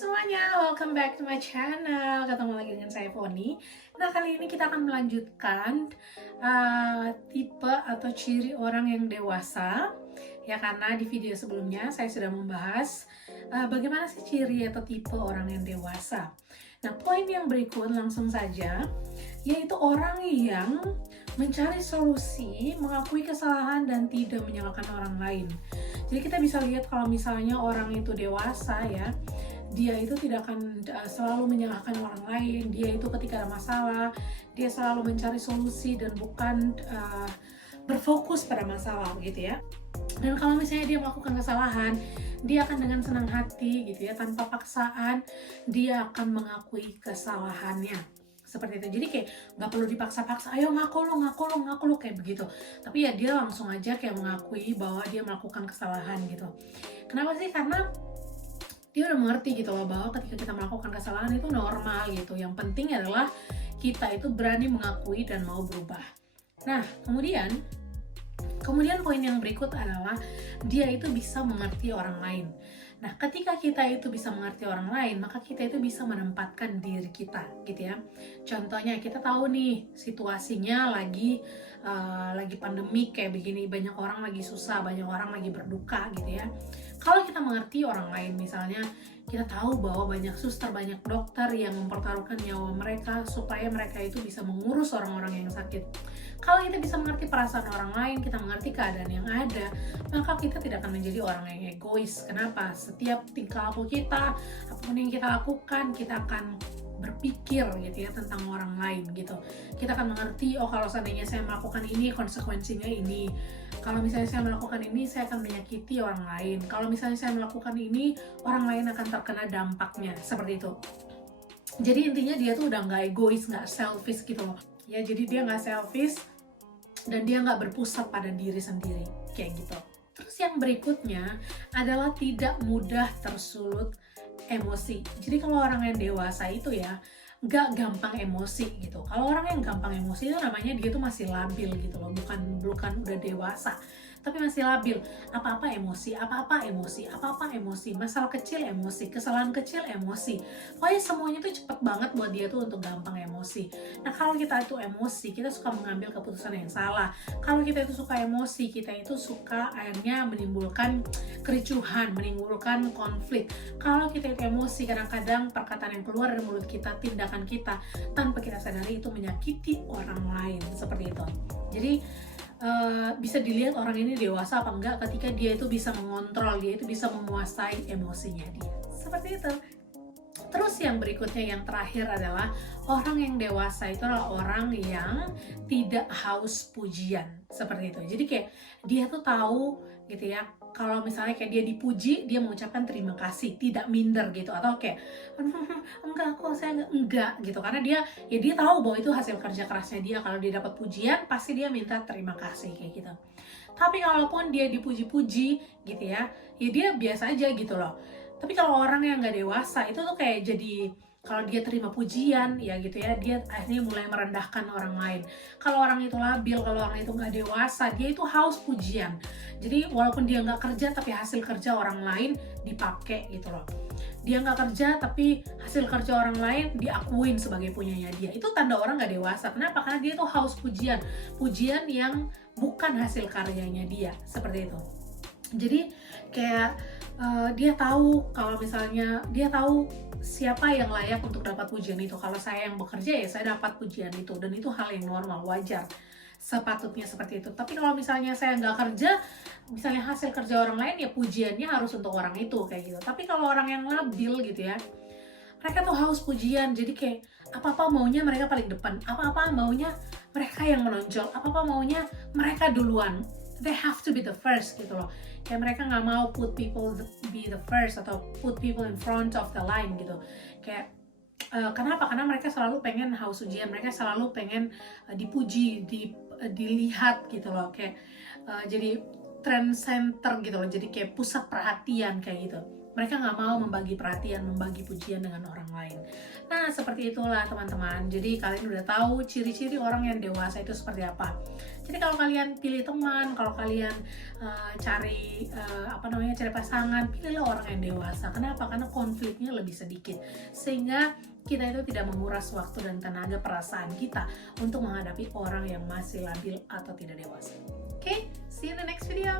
semuanya, welcome back to my channel. Ketemu lagi dengan saya Foni. Nah, kali ini kita akan melanjutkan tipe atau ciri orang yang dewasa. Ya, karena di video sebelumnya saya sudah membahas bagaimana sih ciri atau tipe orang yang dewasa. Nah, poin yang berikut langsung saja, yaitu orang yang mencari solusi, mengakui kesalahan, dan tidak menyalahkan orang lain. Jadi kita bisa lihat kalau misalnya orang itu dewasa ya, dia itu tidak akan selalu menyalahkan orang lain. Dia itu ketika ada masalah, dia selalu mencari solusi dan bukan berfokus pada masalah gitu ya. Dan kalau misalnya dia melakukan kesalahan, dia akan dengan senang hati gitu ya, tanpa paksaan, dia akan mengakui kesalahannya. Seperti itu. Jadi kayak nggak perlu dipaksa-paksa, ayo ngaku lu kayak begitu. Tapi ya dia langsung aja kayak mengakui bahwa dia melakukan kesalahan gitu. Kenapa sih? Karena dia udah mengerti gitu loh, bahwa ketika kita melakukan kesalahan itu normal gitu. Yang penting adalah kita itu berani mengakui dan mau berubah. Nah, kemudian poin yang berikut adalah dia itu bisa mengerti orang lain. Nah, ketika kita itu bisa mengerti orang lain, maka kita itu bisa menempatkan diri kita, gitu ya. Contohnya, kita tahu nih situasinya lagi pandemi kayak begini, banyak orang lagi susah, banyak orang lagi berduka, gitu ya. Kalau kita mengerti orang lain, misalnya kita tahu bahwa banyak suster, banyak dokter yang mempertaruhkan nyawa mereka supaya mereka itu bisa mengurus orang-orang yang sakit. Kalau kita bisa mengerti perasaan orang lain, kita mengerti keadaan yang ada, maka kita tidak akan menjadi orang yang egois. Kenapa? Setiap tingkah laku kita, apapun yang kita lakukan, kita akan berpikir gitu ya tentang orang lain gitu. Kita akan mengerti, oh kalau seandainya saya melakukan ini, konsekuensinya ini. Kalau misalnya saya melakukan ini, saya akan menyakiti orang lain. Kalau misalnya saya melakukan ini, orang lain akan terkena dampaknya. Seperti itu. Jadi intinya dia tuh udah nggak egois, nggak selfish gitu loh. Ya, jadi dia nggak selfish dan dia nggak berpusat pada diri sendiri kayak gitu. Terus yang berikutnya adalah tidak mudah tersulut emosi. Jadi kalau orang yang dewasa itu ya nggak gampang emosi gitu. Kalau orang yang gampang emosi itu namanya dia tuh masih labil gitu loh, bukan udah dewasa, tapi masih labil. Apa-apa emosi, masalah kecil emosi, kesalahan kecil emosi. Pokoknya semuanya tuh cepet banget buat dia tuh untuk gampang emosi. Nah, kalau kita itu emosi, kita suka mengambil keputusan yang salah. Kalau kita itu suka emosi, kita itu suka akhirnya menimbulkan kericuhan, menimbulkan konflik. Kalau kita itu emosi, kadang-kadang perkataan yang keluar dari mulut kita, tindakan kita, tanpa kita sadari itu menyakiti orang lain, seperti itu. Jadi bisa dilihat orang ini dewasa apa enggak ketika dia itu bisa mengontrol, dia itu bisa menguasai emosinya dia. Seperti itu. Terus yang berikutnya, yang terakhir adalah orang yang dewasa itu adalah orang yang tidak haus pujian. Seperti itu. Jadi kayak dia tuh tahu gitu ya, kalau misalnya kayak dia dipuji, dia mengucapkan terima kasih, tidak minder gitu. Atau kayak enggak kok, saya enggak gitu. Karena dia tahu bahwa itu hasil kerja kerasnya dia. Kalau dia dapat pujian, pasti dia minta terima kasih kayak gitu. Tapi kalaupun dia dipuji-puji gitu ya dia biasa aja gitu loh. Tapi kalau orang yang nggak dewasa itu tuh kayak jadi, kalau dia terima pujian ya gitu ya, dia akhirnya mulai merendahkan orang lain. Kalau orang itu labil, kalau orang itu nggak dewasa, dia itu haus pujian. Jadi walaupun dia nggak kerja, tapi hasil kerja orang lain dipakai gitu loh. Dia nggak kerja, tapi hasil kerja orang lain diakuin sebagai punyanya dia. Itu tanda orang nggak dewasa. Kenapa? Karena dia tuh haus pujian. Pujian yang bukan hasil karyanya dia. Seperti itu. Jadi kayak dia tahu kalau misalnya dia tahu siapa yang layak untuk dapat pujian itu. Kalau saya yang bekerja ya saya dapat pujian itu, dan itu hal yang normal, wajar, sepatutnya seperti itu. Tapi kalau misalnya saya nggak kerja, misalnya hasil kerja orang lain, ya pujiannya harus untuk orang itu kayak gitu. Tapi kalau orang yang labil gitu ya, mereka tuh haus pujian. Jadi kayak apa-apa maunya mereka paling depan, apa-apa maunya mereka yang menonjol, apa-apa maunya mereka duluan. They have to be the first gitu loh. Kayak mereka nggak mau put people be the first atau put people in front of the line gitu. Kayak kenapa? Karena mereka selalu pengen haus pujian, mereka selalu pengen dipuji, dilihat gitu loh. Kayak jadi trend center gitu loh, jadi kayak pusat perhatian kayak gitu. mereka nggak mau membagi perhatian, membagi pujian dengan orang lain. Nah, seperti itulah teman-teman. Jadi kalian udah tahu ciri-ciri orang yang dewasa itu seperti apa. Jadi kalau kalian pilih teman, kalau kalian cari cari pasangan, pilihlah orang yang dewasa. Kenapa? Karena konfliknya lebih sedikit, sehingga kita itu tidak menguras waktu dan tenaga perasaan kita untuk menghadapi orang yang masih labil atau tidak dewasa. Oke, see you in the next video.